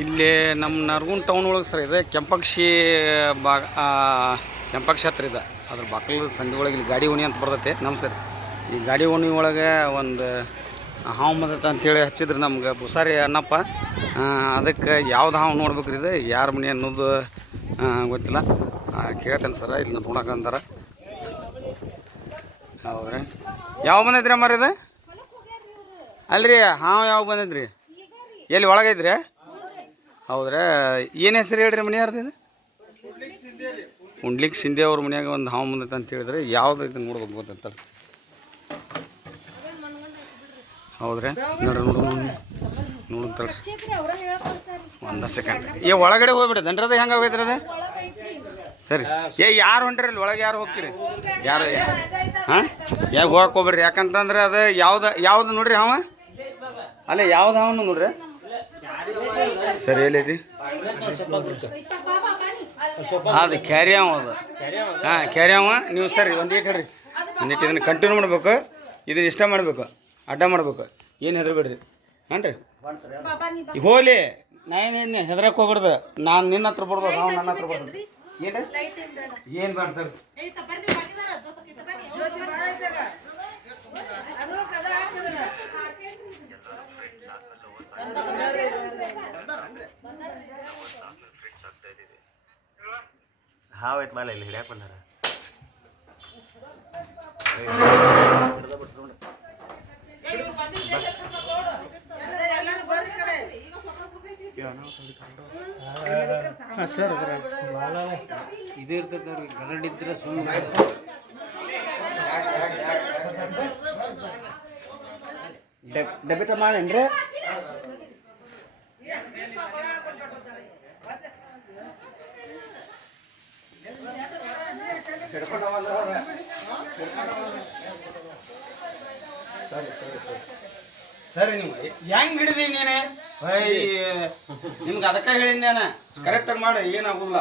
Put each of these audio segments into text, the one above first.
ಇಲ್ಲಿ ನಮ್ಮ ನರಗುಂದ ಟೌನ್ ಒಳಗೆ ಸರ್ ಇದೆ. ಕೆಂಪಕ್ಷಿ, ಬಾ ಕೆಂಪಕ್ಷಿ ಹತ್ರ ಇದೆ. ಅದ್ರ ಬಕ್ಕಲ ಸಂಜೆ ಒಳಗೆ ಇಲ್ಲಿ ಗಾಡಿ ಓಣಿ ಅಂತ ಬರ್ತೈತೆ. ನಮಸ್ಕಾರ. ಈ ಗಾಡಿ ಓಣಿ ಒಳಗೆ ಒಂದು ಹಾವು ಬಂದೈತೆ ಅಂತೇಳಿ ಹಚ್ಚಿದ್ರು ನಮ್ಗೆ ಬುಸಾರಿ ಅಣ್ಣಪ್ಪ. ಅದಕ್ಕೆ ಯಾವ್ದು ಹಾವು ನೋಡ್ಬೇಕ್ರಿ ಇದು? ಯಾರ ಮನೆ ಅನ್ನೋದು ಗೊತ್ತಿಲ್ಲ. ಕೇಳ್ತೇನೆ ಸರ ಇಲ್ಲಿ ನೋಡಕ್ಕೆ ಅಂತಾರೆ ಹೌದ್ರಿ. ಯಾವ ಬಂದೈತ್ರಿ ಅಮ್ಮಾರ ಇದು? ಅಲ್ರಿ, ಹಾವು ಯಾವ ಬಂದೈತ್ರಿ? ಎಲ್ಲಿ ಒಳಗೈತ್ರಿ? ಹೌದ್ರಾ? ಏನು ಹೆಸರು ಹೇಳ್ರಿ ಮನೆ ಯಾರ್ದು ಇದು ಸಿಂಧೆ ಅವ್ರ ಮನ್ಯಾಗ ಒಂದು ಹಾವು ಬಂದೈತೆ ಅಂತ ಹೇಳಿದ್ರೆ ಯಾವ್ದು ಐತೆ ನೋಡ್ಬೇಕು ಗೊತ್ತಂತ ಹೌದ್ರಾ? ನೋಡ್ರಿ ನೋಡ್ರಿ ನೋಡು ತಳ್ಸಿ ಒಂದ ಸೆಕೆಂಡ್ ಏ, ಒಳಗಡೆ ಹೋಗ್ಬಿಡ್ರಿ ದಂಡ್ರದ ಹೆಂಗೆ ಹೋಗೈತ್ರಿ ಅದ? ಸರಿ. ಏ, ಯಾರು ಹೊಂಟ್ರಿ ಅಲ್ಲಿ? ಒಳಗೆ ಯಾರು ಹೋಗ್ತೀರಿ? ಯಾರು ಹಾಂ? ಯಾಕೆ ಹೋಗಕ್ಕೆ ಹೋಗ್ಬೇಡ್ರಿ? ಯಾಕಂತಂದ್ರೆ ಅದು ಯಾವ್ದು ಯಾವ್ದು ನೋಡ್ರಿ ಹಾವ? ಅಲ್ಲ, ಯಾವ್ದು ಹಾವನು ನೋಡ್ರಿ? ಸರಿ ಎಲ್ಲೈತಿ ಅದು ಕ್ಯಾರಿ ಅವ ಅದು. ಹಾಂ ಕ್ಯಾರಿ ಅವ ನೀವು ಸರಿ ಒಂದಿಟ್ಟು ಒಂದು ಇಟ್ಟು ಇದನ್ನು ಕಂಟಿನ್ಯೂ ಮಾಡಬೇಕು. ಇದನ್ನ ಇಷ್ಟ ಮಾಡಬೇಕು. ಅಡ್ಡ ಮಾಡಬೇಕು. ಏನು ಹೆದರ್ಬೇಡ್ರಿ? ಹಾಂ ರೀ ಈಗ ಹೋಗ್ಲಿ ನಾ ಏನು ಹೆದರಕ್ಕೆ ಹೋಗ್ಬಾರ್ದು. ನಾನು ನಿನ್ನ ಹತ್ರ ಬರ್ಬೋದು ನಾವು ನನ್ನ ಹತ್ರ ಬರ್ಬೋದು ಏನು ಏನು ಮಾಡ್ತಾರೆ? ಹಾವ್ ಐತ್ ಮೇಲೆ ಇಲ್ಲಿ ಹಿಡಿಯಕ್ಕೆ ಬಂದಾರ. ಸರ್ ಇದು ಇರ್ತೈತೆ ನೋಡಿ ಗರಡ್ ಇದ್ರೆ ಸುಮ್ಮನೆ ಡಬ್ಬೆ ತಮಾನೇನ್ರಿ ಸರಿ ಸರಿ ಸರಿ. ಸರಿ ನೀವು ಹೆಂಗ್ ಹಿಡಿದಿ ನೀನೆ? ನಿಮ್ಗೆ ಅದಕ್ಕೆ ಹೇಳಿದ್ ನಾನು ಕರೆಕ್ಟಾಗಿ ಮಾಡಿ ಏನಾಗುಲ್ಲ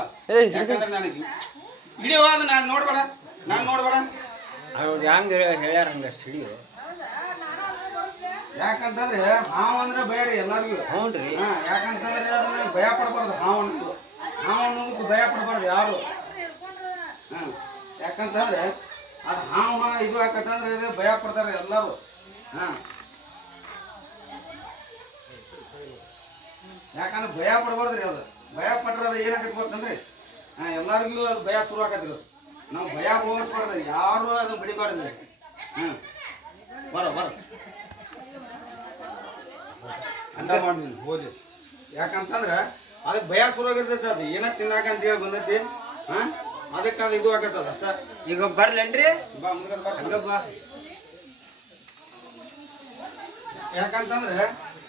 ಯಾಕಂದ್ರೆ ನನಗೆ ಹಿಡಿಯುವ ಅದು ನಾನು ನೋಡ್ಬೇಡ ನಾನು ನೋಡ್ಬೇಡ. ಅವ್ರು ಹೆಂಗೆ ಹೇಳ್ಯಾರ ಹಂಗೆ ಹಿಡಿಯೋ ಯಾಕಂತಂದ್ರೆ ಹಾವು ಅಂದ್ರೆ ಭಯ ರೀ ಎಲ್ಲರಿಗೂ. ಹ್ಞೂ ರೀ. ಹಾ ಯಾಕಂತಂದ್ರೆ ಅದನ್ನ ಭಯ ಪಡ್ಬಾರ್ದು ಹಾವು ಅನ್ನೋದು. ಹಾವು ಅನ್ನೋದಕ್ಕೆ ಭಯ ಪಡಬಾರ್ದು ಯಾರು. ಹಾ. ಯಾಕಂತಂದ್ರೆ ಅದು ಹಾವು ಹಾ, ಇದು ಯಾಕಂತಂದ್ರೆ ಇದು ಭಯ ಪಡ್ತಾರೆ ಎಲ್ಲರೂ. ಹಾ. ಯಾಕಂದ್ರೆ ಭಯ ಪಡ್ಬಾರ್ದ್ರಿ ಅದು. ಭಯ ಪಟ್ರೆ ಅದು ಏನಾಗತ್ತೆ ಗೊತ್ತಂದ್ರಿ ಹಾ, ಎಲ್ಲರಿಗೂ ಅದು ಭಯ ಶುರು ಆಗತ್ತೆ ಅದು. ನಾವು ಭಯ ಹೋಗಿಸ್ಬಾರ್ದು ಯಾರು ಅದನ್ನ ಬಿಡಿಬಾರ್ದ್ರಿ. ಹ್ಞೂ ಬರ ಬರ. ಅಂಡ ಮಾಡಿ ಹೋದಿ ಯಾಕಂತಂದ್ರೆ ಅದಕ್ಕೆ ಭಯ ಶುರು ಆಗಿರ್ತೈತೆ ಅದು. ಏನಕ್ಕೆ ತಿನ್ನಾಕ ಅಂತ ಹೇಳಿ ಬಂದೈತಿ? ಹಾ? ಅದಕ್ಕೆ ಅದು ಇದು ಆಗತ್ತದ ಅಷ್ಟ? ಈಗ ಬರ್ಲೇನ್ರಿ? ಬಾ ಮುಂದೆ ಬಾ. ಹಂಗ ಬಾ. ಯಾಕಂತಂದ್ರೆ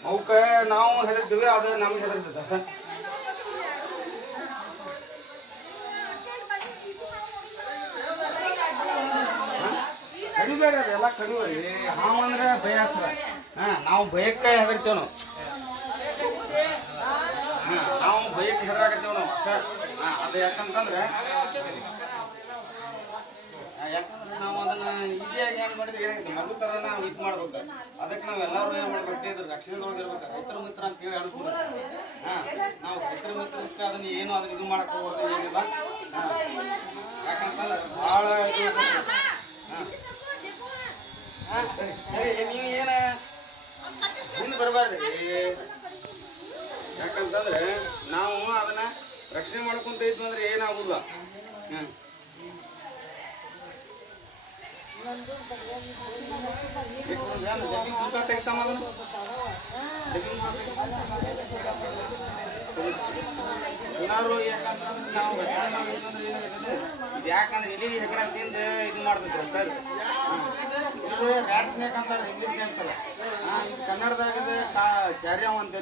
ಅವಕ್ಕೆ ನಾವು ಹೆದರ್ತೀವಿ ಅದು ನಮ್ಗೆ ಹೆದರ್ತದ ಸರ್ ಕಡಿಬೇಡ ಅದೆಲ್ಲ ಕಡಿಬೇಡಿ ಹಾವು ಅಂದ್ರೆ ಭಯ ಸರ ಹಾ ನಾವು ಭಯಕ್ಕೆ ಹೆದರ್ತೀವಿ ನಾವು. ಹಾ ನಾವು ಭಯಕ್ಕೆ ಹೆದರಾಕತ್ತೇವೆ ನಾವು ಅಷ್ಟ. ಅದು ಯಾಕಂತಂದ್ರೆ ಯಾಕಂದ್ರೆ ನಾವು ಅದನ್ನ ಈಸಿಯಾಗಿ ಏನು ಮಾಡಿದ್ರೆ ಏನಾಗುತ್ತೆ ಮಗು ಥರ ನಾವು ಇದು ಮಾಡ್ಬೇಕು. ಅದಕ್ಕೆ ನಾವು ಎಲ್ಲರೂ ಏನು ಮಾಡ್ಬೇಕು? ಇದ್ರ ರಕ್ಷಣೆದೊಳಗೆ ಇರ್ಬೇಕು. ರೈತರ ಮಿತ್ರ ಅಂತ ಹೇಳಿ ಅನ್ಸ್ಬೋದು ಹಾ ನಾವು ರೈತರ ಮಿತ್ರಕ್ಕೆ ಅದನ್ನ ಏನು ಅದನ್ನ ಇದು ಮಾಡಕ್ ಹೋಗ್ಬೋದು ಏನಿಲ್ಲ. ಯಾಕಂತಂದ್ರೆ ಭಾಳ. ಹಾ, ಸರಿ. ಸರಿ ನೀವು ಏನು ಮುಂದೆ ಬರಬಾರ್ದು ಯಾಕಂತಂದ್ರೆ ನಾವು ಅದನ್ನ ರಕ್ಷಣೆ ಮಾಡ್ಕೊಂತ ಇದ್ವಿ ಅಂದ್ರೆ ಏನಾಗುದಿಲ್ಲ. ಯಾಕಂದ್ರೆ ಇಲ್ಲಿ ಹೆಗಣ ತಿಂದು ಇದು ಮಾಡ್ತೈತೆ ಅಷ್ಟೇ. ಇದು ರ್ಯಾಟ್ ಸ್ನೇಕ್ ಅಂತಾರೆ ಇಂಗ್ಲೀಷ್ ಸ್ನೇಕ್ಸ್ ಅಲ್ಲ. ಇದು ಕನ್ನಡದಾಗ ಕ್ಯಾರಿಯವ್ ಅಂತ?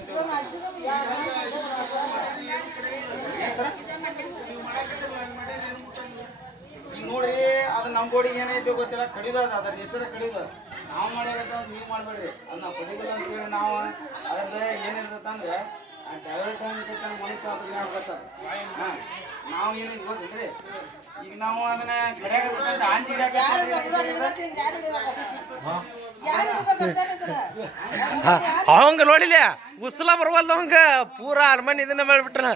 ಈಗ ನೋಡ್ರಿ, ಅದು ನಮ್ಮ ಗೋಡಿಗೆ ಏನೈತೆ ಗೊತ್ತಿಲ್ಲ, ಕಡಿದ ಅದು, ಅದ್ರ ಹೆಸರು ಕಡಿದ. ನಾವು ಮಾಡ್ಯಾಗತ್ತ ನೀವು ಮಾಡಬೇಡ್ರಿ. ಅದು ನಾವು ಕಡಿದಿಲ್ಲ ಅಂತೇಳಿ ನಾವು ಅದ್ರ ಏನಿರ್ತೈತೆ ಅಂದ್ರೆ ಡೈವರ್ಟ್ ಟೈಮ್ ಮನುಷ್ಯ ಅದನ್ನ ಹಾಂ, ನಾವು ಏನಿದೆ ಗೊತ್ತಿಲ್ರಿ ಈಗ ನಾವು ಅದನ್ನ ಅವಂಗ ನೋಡಿಲ್ಲ ಉಸ್ಲ ಬರ್ವಲ್ದ ಅವಂಗ. ಪೂರಾ ಅರ್ಮನ್ ಇದನ್ನ ಮಾಡ್ಬಿಟ್ರನ.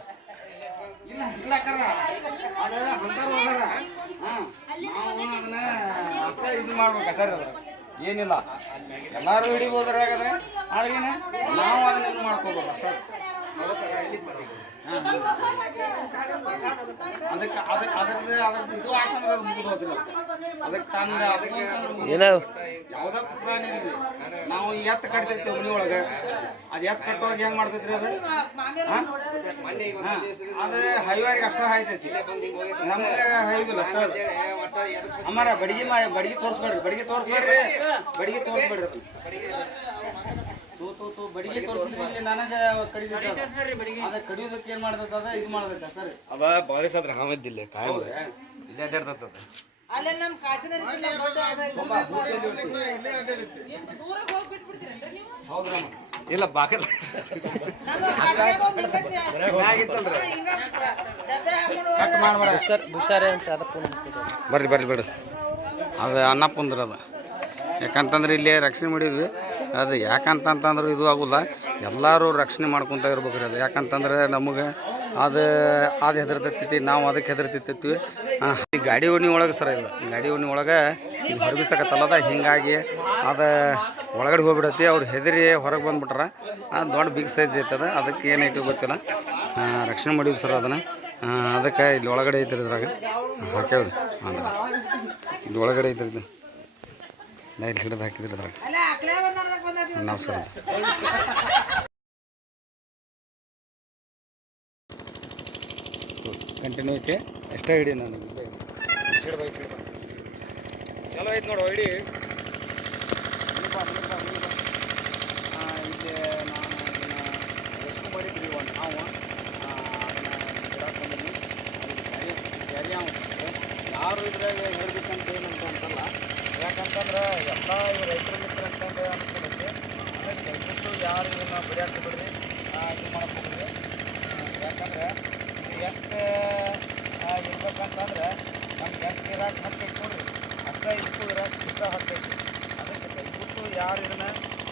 ಇಲ್ಲ ಇಲ್ಲ ಕರ್ರ ಅದನ್ನ ಇದು ಏನಿಲ್ಲ. ಎಲ್ಲಾರು ಹಿಡಿಬೋದ್ರ ಹಾಗಾದ್ರೆ ಆದ್ರೆ ನಾವು ಅದನ್ನ ಇದು ಇಲ್ಲಿ ಅಷ್ಟೇ. ಅದಕ್ಕೆ ಅದಕ್ಕೆ ಅದ್ರದ್ದು ಇದು ಹಾಕಂದ್ರೆ ಅದು ಮುಗಿದು ಅದಕ್ಕೆ ತಂದ ಅದಕ್ಕೆ ಏನೋ ಯಾವುದೇ ಪ್ರಾಣಿ ನಾವು ಎತ್ತು ಕಟ್ತಿರ್ತೀವಿ ಮನೆ ಒಳಗೆ ಅದು ಎತ್ತು ಕಟ್ಟುವಾಗ ಹೆಂಗ್ ಮಾಡ್ತೈತ್ರಿ ಅದು. ಅದು ಹೈವಾರಿಗೆ ಅಷ್ಟ ಹಾಯ್ತೈತಿ ನಮ್ಗೆ ಹೈದಿಲ್ಲ ಅಷ್ಟ ಅಮ್ಮಾರ ಬಡಿಗೆ ಮಾ ಬಡಿಗೆ ತೋರಿಸ್ಬೇಡ್ರಿ ಬಡಿಗೆ ತೋರಿಸ್ಬೇಡ್ರಿ ಬಡಿಗೆ ತೋರಿಸ್ಬೇಡ್ರಿ ತೂ ತೂ ತೂ ಬಡಿಗೆ ತೋರಿಸಿದ್ರಿ ಇಲ್ಲಿ ನನಗೆ ಅದ ಕಡಿಯೋದಕ್ಕೆ ಏನು ಮಾಡ್ತದ ಅದ? ಇದು ಮಾಡ್ತೈತೆ ಸರಿ. ಅವ ಆದ್ರೆ ಕಾಯಂ ಇಲ್ಲೇ ಅಡ್ಡಾಡ್ತದ ಅಲ್ಲೇ ದೂರಕ್ಕೆ ಹೋಗಿ ಬಿಟ್ಬಿಡ್ತೀರೇನ್ರಿ ನೀವು? ಹೌದ್ರಮ್ಮ. ಇಲ್ಲ ಬಾಕಲ್ ಬರ್ರಿ ಬರ್ರಿ ಬಿಡ್ರಿ ಅದು ಅನ್ನಪ್ಪಂದ್ರ ಅದು. ಯಾಕಂತಂದ್ರೆ ಇಲ್ಲಿ ರಕ್ಷಣೆ ಮಾಡಿದ್ವಿ. ಅದು ಯಾಕಂತಂತಂದ್ರೆ ಇದು ಆಗೋಲ್ಲ. ಎಲ್ಲರೂ ರಕ್ಷಣೆ ಮಾಡ್ಕೊತ ಇರ್ಬೇಕ್ರಿ ಅದು. ಯಾಕಂತಂದ್ರೆ ನಮಗೆ ಅದು ಅದು ಹೆದರ್ತೈತಿ ನಾವು ಅದಕ್ಕೆ ಹೆದರ್ತಿರ್ತೈತಿ ಈ ಗಾಡಿ ಓಣಿ ಒಳಗೆ ಸರ ಇಲ್ಲ ಗಾಡಿ ಓಣಿ ಒಳಗೆ ಇದು ಹೊರಗಿಸಕತ್ತಲ್ಲದ ಹೀಗಾಗಿ ಅದು ಒಳಗಡೆ ಹೋಗ್ಬಿಡತ್ತಿ. ಅವ್ರು ಹೆದರಿ ಹೊರಗೆ ಬಂದುಬಿಟ್ರೆ. ದೊಡ್ಡ ಬಿಗ್ ಸೈಜ್ ಐತದ. ಅದಕ್ಕೆ ಏನೈತಿ ಗೊತ್ತಿಲ್ಲ. ರಕ್ಷಣೆ ಮಾಡಿದ್ವಿ ಸರ್ ಅದನ್ನು. ಅದಕ್ಕೆ ಇಲ್ಲಿ ಒಳಗಡೆ ಐತ್ರಿ ಇದ್ರಾಗ. ಹಾಕ್ಯಾವ್ರಿ ಅಂದ್ರೆ ಇಲ್ಲಿ ಒಳಗಡೆ ಐತ್ರಿ ಲೈಟ್ ಹಿಡಿದು ಹಾಕಿದ್ರೆ ಅದ್ರಾಗ. ನಾವು ಸರ್ ಕಂಟಿನ್ಯೂ ಐತೆ. ಎಷ್ಟೇ ಹಿಡಿ ನಾನು ಚಲೋ ಐತೆ ನೋಡು ಹಿಡಿ ಇಲ್ಲಿ ನಾನು ರೆಸ್ಕ್ಯೂ ಒಂದು ನಾವು ಅದನ್ನ ಕ್ಯಾರಿ ಯಾರು ಇದ್ರಾಗ ಹೇಳ್ಬೇಕಂತ ಏನಂತ ಯಾಕಂತಂದ್ರೆ ಎಲ್ಲ ಈ ರೈತರ ಮಿತ್ರ ಅಂತಂದು ಅನ್ಸ್ಕೊಳಕ್ಕೆ ಆಮೇಲೆ ದಯವಿಟ್ಟು ಯಾರು ಇದನ್ನು ಬಿಡಾಕ್ ಬಿಡ್ರಿ? ಇದು ಮಾಡ್ಕೊಂಡ್ರಿ ಯಾಕಂದ್ರೆ ಇದು ಎಷ್ಟು ಇರ್ಬೇಕಂತಂದ್ರೆ ನಮ್ಗೆ ಎಷ್ಟು ಇರಾಕ್ ಹತ್ತೈತಿ ನೋಡ್ರಿ ಅಷ್ಟ ಇಷ್ಟು ಇರಾಕ್ ಸುತ್ತ ಹತ್ತೈತಿ ಅದಕ್ಕೆ ದಯವಿಟ್ಟು ಯಾರು ಇದನ್ನ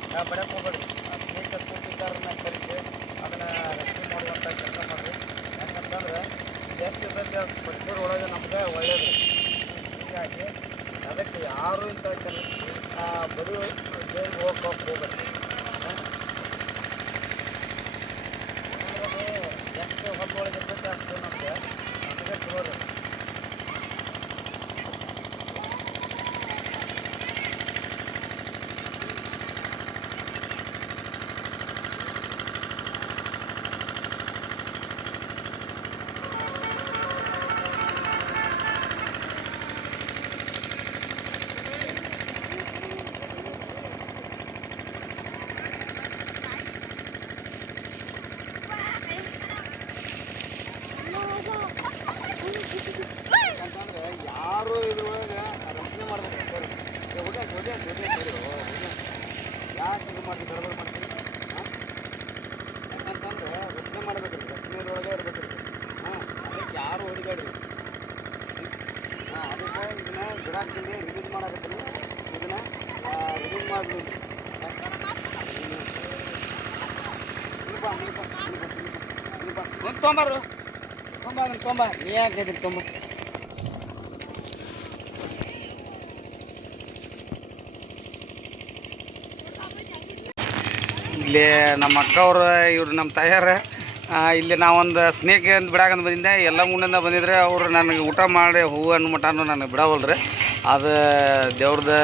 ಆ, ಬಡಕ್ ಹೋಗ್ಬೇಡ್ರಿ ಸ್ನೇಹಿತ ಕೂತಿದ್ದಾರನ್ನ ಕರೆಸಿ ಅದನ್ನ ರಕ್ಷಣೆ ಮಾಡುವಂಥ ಕೆಲಸ ಮಾಡಿರಿ. ಯಾಕಂತಂದ್ರೆ ಎಷ್ಟು ಇರ್ತೈತೆ ಒಳಗೆ ನಮ್ಗೆ ಒಳ್ಳೇದು. ಹೀಗಾಗಿ ಅದಕ್ಕೆ ಯಾರು ಇಂಥ ಕೆಲ ಬರೀ ಜೈಲಿಗೆ ಹೋಗ್ಬೇಡ್ರಿ ಎಷ್ಟು ಹೊಲದೊಳಗೆ ಇರ್ತೈತೆ ಅಷ್ಟು ನಮಗೆ. ಯಾಕೆ ಇದು ಮಾಡ್ತೀವಿ ಗಡಬಡ ಮಾಡ್ತೀವಿ ಹಾಂ ಯಾಕಂತಂದ್ರೆ ರಕ್ಷಣೆ ಮಾಡ್ಬೇಕ್ರಿ ರಕ್ಷಣೆಯೊಳಗೆ ಇರ್ಬೇಕ್ರಿ ಹಾಂ ಅದಕ್ಕೆ ಯಾರು ಹೊಡಿಬೇಡ್ರಿ ಹಾಂ ಅದಕ್ಕೆ ಇದನ್ನ ಗಿಡಾಕ್ತಿಂದ ರಿಲೀಸ್ ಮಾಡಕತ್ತೀನಿ ಇದನ್ನ ರಿಲೀಸ್ ಮಾಡಿಬಿಡ್ರಿ ತೊಂಬಾರು ತೊಂಬ ಅದನ್ನ ತೊಂಬ ನೀ ಯಾಕೆ ಇದ್ರಿ ತೊಂಬ ಇಲ್ಲಿ ನಮ್ಮ ಅಕ್ಕ ಅವ್ರು ಇವ್ರು ನಮ್ಮ ತಾಯಾರ. ಇಲ್ಲಿ ನಾವೊಂದು ಸ್ನೇಕ್ ಅಂತ ಬಿಡಾಕಂತ ಬಂದಿದ್ದೆ. ಎಲ್ಲ ಮುಂಡಿಂದ ಬಂದಿದ್ರೆ ಅವರು ನನಗೆ ಊಟ ಮಾಡಿ ಹೂವು ಹಣ್ಣು ಮಟನು ನನಗೆ ಬಿಡವಲ್ರಿ ಅದು ದೇವ್ರದ್ದು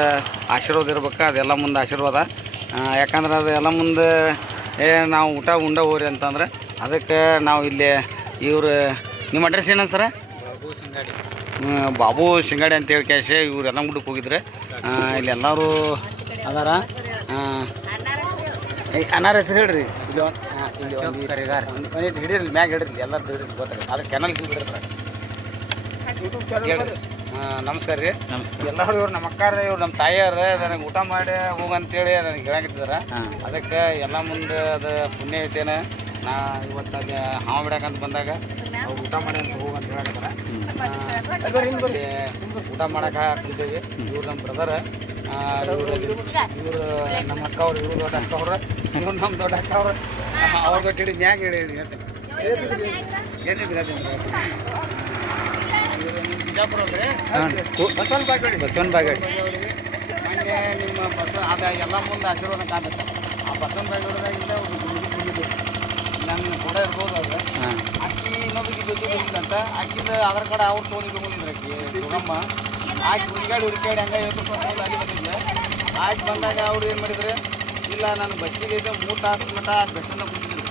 ಆಶೀರ್ವಾದ ಇರ್ಬೇಕು ಅದೆಲ್ಲ ಮುಂದೆ ಆಶೀರ್ವಾದ. ಯಾಕಂದ್ರೆ ಅದು ಎಲ್ಲ ಮುಂದೆ ಏ ನಾವು ಊಟ ಉಂಡ ಹೋರಿ ಅಂತಂದ್ರೆ ಅದಕ್ಕೆ ನಾವು ಇಲ್ಲಿ ಇವರು ನಿಮ್ಮ ಅಡ್ರೆಸ್ ಏನು ಸರ? ಹ್ಮ್, ಬಾಬು ಸಿಂಗಾಡಿ ಅಂತೇಳಿ ಕ್ಯಾಶೆ ಇವ್ರು ಎಲ್ಲ ಮುಟ್ಟಕ್ಕೆ ಹೋಗಿದ್ರೆ. ಇಲ್ಲಿ ಎಲ್ಲರೂ ಅದಾರ. ಅನಾರ ಹೆಸರು ಹೇಳ್ರಿ. ಇಲ್ಲಿ ಒಂದ್- ಹಾ, ಇಲ್ಲಿ ಒಂದು ಒಂದು ಹಿಡಿರಿ ಮ್ಯಾಗ ಹಿಡ್ರಿ ಎಲ್ಲ ಹಿಡೀರಿ ಗೊತ್ತಾಗ ಅದ್ರ ಕೆನಲ್ ನಮಸ್ಕಾರ ರೀ. ನಮಸ್ಕಾರ. ಎಲ್ಲರೂ ಇವ್ರು ನಮ್ಮ ಅಕ್ಕಾರ ಇವ್ರು ನಮ್ಮ ತಾಯಿಯವ್ರ ನನಗೆ ಊಟ ಮಾಡಿ ಹೋಗಂತೇಳಿ ನನಗೆ ಹೇಳಾಕಿದ್ದಾರೆ ಅದಕ್ಕೆ ಎಲ್ಲ ಮುಂದೆ ಅದು ಪುಣ್ಯ ಐತೇನೆ. ನಾ ಇವತ್ತು ಅದು ಹಾವು ಬಿಡಕಂತ ಬಂದಾಗ ಅವ್ರು ಊಟ ಮಾಡಿ ಅಂತ ಹೋಗಂತ ಇಲ್ಲಿ ಊಟ ಮಾಡಕ್ಕೆ ಕುಂತೀವಿ. ಇವ್ರು ನಮ್ಮ ಬ್ರದರ್ ನಮ್ಮ ಅಕ್ಕ ಅವ್ರು ಇವರು ದೊಡ್ಡ ಅಕ್ಕ ಅವ್ರು ಇವ್ರು ನಮ್ಮ ದೊಡ್ಡ ಅಕ್ಕ ಅವ್ರು ಅವ್ರ ದೊಡ್ಡ ಹಿಡಿದು ಮ್ಯಾಗ ಹೇಳಿ ಏನಿಲ್ಲ ಬಿಜಾಪುರ ಬಸವನ್ ಬಾಗೇಡಿ ಬಸವನ್ ಬಾಗೇಡಿ ನಿಮ್ಮ ಬಸ ಅದ ಎಲ್ಲ ಮುಂದೆ ಆಶೀರ್ವಾದ ಆ ಬಸವನ್ ಬಾಗೇಡಿದಾಗಿಂದ ಒಂದು ಗುಂಡಿ ಕೂಡ ಇರ್ಬೋದು ಅಕ್ಕಿ ಇನ್ನೊಬ್ಬರಿಗೆ ಜೊತೆ ಅಂತ ಅಕ್ಕಿಂದ ಆಧಾರ್ ಕಾರ್ಡ್ ಅವ್ರು ತೊಗೊಂಡಿದ್ದು ಬಂದಿದ್ರು ಅಕ್ಕಿ ದುರ್ಗಮ್ಮ ಆಕಿ ಹುಡುಕಾಡಿ ಹುಡುಕಾಡಿ ಹಂಗೆ ಐವತ್ತು ರೂಪಾಯಿ ಅಲ್ಲಿ ಆಕಿ ಬಂದಾಗ ಅವ್ರು ಏನು ಮಾಡಿದ್ರು? ಇಲ್ಲ ನಾನು ಬಸ್ಸಿಗೆ ಮೂರು ತಾಸು ಮಟ್ಟ ಬೆಟ್ಟನ ಕುಡಿದ್ರು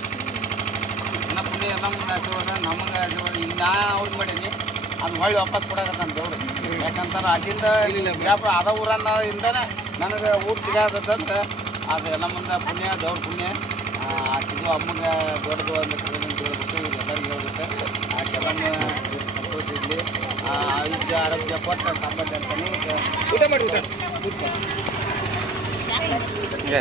ನನ್ನ ಪುಣ್ಯ ಎಲ್ಲ ಮುಂದೆ ಆಶೀರ್ವಾದ ನಮಗೆ ಆಶೀರ್ವಾದ. ಈಗ ನಾ ಅವ್ರು ಮಾಡೀನಿ. ಅದು ಹೊಳ್ಳಿ ವಾಪಸ್ ಕೊಡಕತ್ತಾನ ದೇವ್ರು. ಯಾಕಂತಾರೆ ಅಲ್ಲಿಂದ ಇಲ್ಲಿ ವ್ಯಾಪಾರ ಅದ ಊರನ್ನ ಇಂದನೇ ನನಗೆ ಊಟ ಸಿಗಾದಂತ ಅದು ಎಲ್ಲ ಮುಂದೆ ಪುಣ್ಯ ದೇವ್ರ ಪುಣ್ಯ. ಆಕಿದು ಅಮ್ಮಗೆ ದೊಡ್ಡದು ಒಂದು ಹೇಳ್ಬಿಟ್ಟು ಎಲ್ಲರಿಗೂ ಹೇಳ್ಬೇಕು ಆಕೆಲ್ಲ ಸಂತೋಷ ಇರಲಿ. ಆಯುಷ್ಯ ಆರೋಗ್ಯ ಕೊಟ್ಟು ಕಾಪಾಡಿ ಅಂತಾನೆ ಊಟ ಮಾಡಿ ಊಟ ಊಟ. ಹಿಂಗೆ